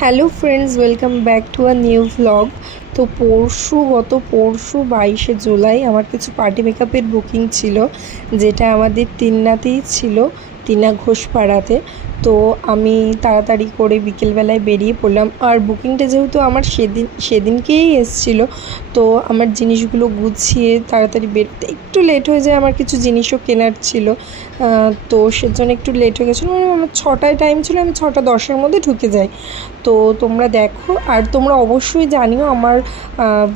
Hello friends, welcome back to a new vlog. তো গত পরশু 22শে জুলাই আমার কিছু পার্টি মেকআপের বুকিং ছিল, যেটা আমাদের তিন্নাতেই ছিল, তিনা ঘোষপাড়াতে। তো আমি তাড়াতাড়ি করে বিকেলবেলায় বেরিয়ে পড়লাম। আর বুকিংটা যেহেতু আমার সেদিনকেই এসেছিলো, তো আমার জিনিসগুলো গুছিয়ে তাড়াতাড়ি বেরোতে একটু লেট হয়ে যায়। আমার কিছু জিনিসও কেনার ছিল, তো সেজন্য একটু লেট হয়ে গেছিলো। মানে আমার 6টায় টাইম ছিল, আমি 6টা 10-এর মধ্যে ঢুকে যাই। তো তোমরা দেখো, আর তোমরা অবশ্যই জানিও আমার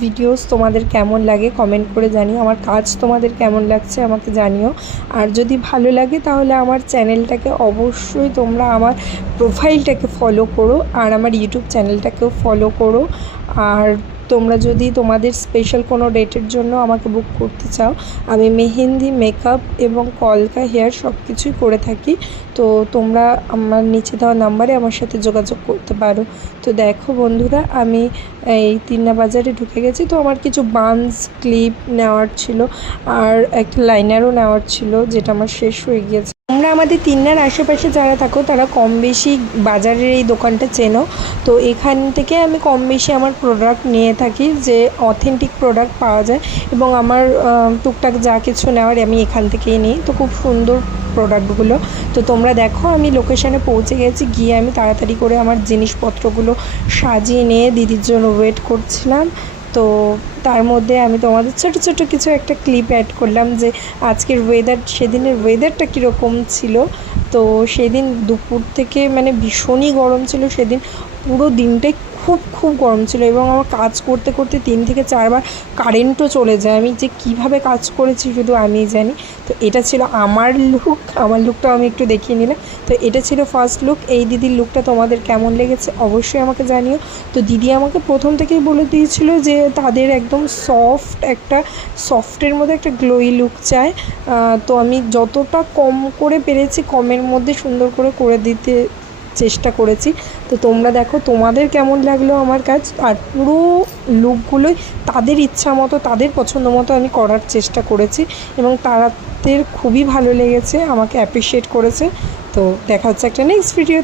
ভিডিওস তোমাদের কেমন লাগে, কমেন্ট করে জানিও। আমার কাজ তোমাদের কেমন লাগছে আমাকে জানিও। আর যদি ভালো লাগে তাহলে আমার চ্যানেলটাকে অবশ্যই তোমরা আমার প্রোফাইলটাকে ফলো করো, আর আমার ইউটিউব চ্যানেলটাকেও ফলো করো। আর তোমরা যদি তোমাদের স্পেশাল কোনো ডেটের জন্য আমাকে বুক করতে চাও, আমি মেহেন্দি, মেকআপ এবং কলকা হেয়ার সব কিছুই করে থাকি। তো তোমরা আমার নিচে দেওয়া নাম্বারে আমার সাথে যোগাযোগ করতে পারো। তো দেখো বন্ধুরা, আমি এই তিন্না বাজারে ঢুকে গেছি। তো আমার কিছু বানস ক্লিপ নেওয়ার ছিল, আর একটা লাইনারও নেওয়ার ছিল, যেটা আমার শেষ হয়ে গিয়েছে। তোমরা আমাদের তিন্নার আশেপাশে যারা থাকো তারা কম বেশি বাজারের এই দোকানটা চেনো। তো এখান থেকে আমি কম বেশি আমার প্রোডাক্ট নিয়ে থাকি, যে অথেন্টিক প্রোডাক্ট পাওয়া যায়। এবং আমার টুকটাক যা কিছু নেওয়ার আমি এখান থেকেই নিই। তো খুব সুন্দর প্রোডাক্টগুলো। তো তোমরা দেখো, আমি লোকেশানে পৌঁছে গেছি। গিয়ে আমি তাড়াতাড়ি করে আমার জিনিসপত্রগুলো সাজিয়ে নিয়ে দিদির জন্য ওয়েট করছিলাম। তো তার মধ্যে আমি তোমাদের ছোটো ছোটো কিছু একটা ক্লিপ অ্যাড করলাম, যে আজকের সেদিনের ওয়েদারটা কীরকম ছিল। তো সেদিন দুপুর থেকে মানে ভীষণই গরম ছিল। সেদিন পুরো দিনটাই খুব গরম ছিল, এবং আমার কাজ করতে করতে 3 থেকে 4 বার কারেন্টও চলে যায়। আমি যে কীভাবে কাজ করেছি শুধু আমিই জানি। তো এটা ছিল আমার লুকটাও আমি একটু দেখিয়ে নিলাম। তো এটা ছিল ফার্স্ট লুক। এই দিদির লুকটা তোমাদের কেমন লেগেছে অবশ্যই আমাকে জানিও। তো দিদি আমাকে প্রথম থেকেই বলে দিয়েছিল যে তাদের একদম সফটের মধ্যে একটা গ্লোই লুক চায়। তো আমি যতটা কম করে পেরেছি, কমের মধ্যে সুন্দর করে দিতে চেষ্টা করেছি। তো তোমরা দেখো তোমাদের কেমন লাগলো আমার কাজ। আর পুরো লুকগুলোই তাদের ইচ্ছা মতো, তাদের পছন্দ মতো আমি করার চেষ্টা করেছি, এবং তাদের খুবই ভালো লেগেছে, আমাকে অ্যাপ্রিসিয়েট করেছে। তো দেখা হচ্ছে একটা নেক্সট ভিডিও।